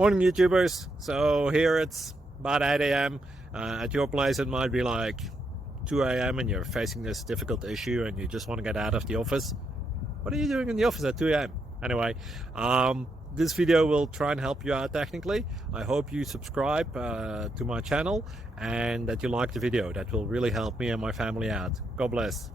Morning YouTubers. So here it's about 8 a.m. At your place it might be like 2 a.m. and you're facing this difficult issue and you just want to get out of the office. What are you doing in the office at 2 a.m.? Anyway, this video will try and help you out technically. I hope you subscribe to my channel and that you like the video. That will really help me and my family out. God bless.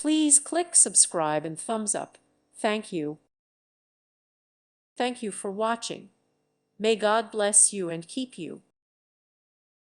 Please click subscribe and thumbs up. Thank you. Thank you for watching. May God bless you and keep you.